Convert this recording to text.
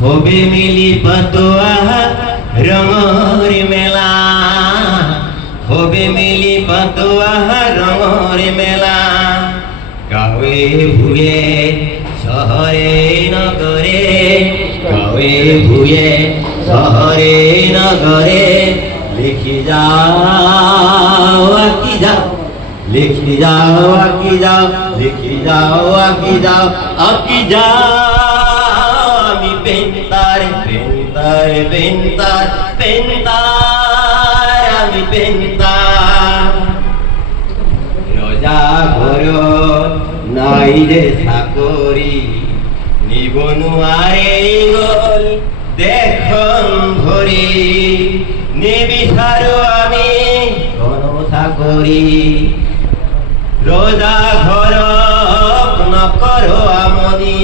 হবে মিলি পাতোয়া রঙর মেলা, হবে মিলি পাতোয়া রঙর মেলা। গাঁয়ে ভুয়ে শহরে নগরে, গাঁয়ে ভুয়ে শহরে নগরে, লিখি যাও আঁকি যাও, লিখি যাও আঁকি যাও, লিখি যাও আঁকি যাও, আঁকি যাও। আমি পেন্টার পেন্টার পেন্টার পেন্টার, আমি পেন্টার। রোজা ঘর নাই যে চাকরি, নিবনুৱাৰে গল দেশখন ভৰি। নিবিচাৰো আমি কোনো চাকৰি, রোজা ঘরক নকৰো আমনি।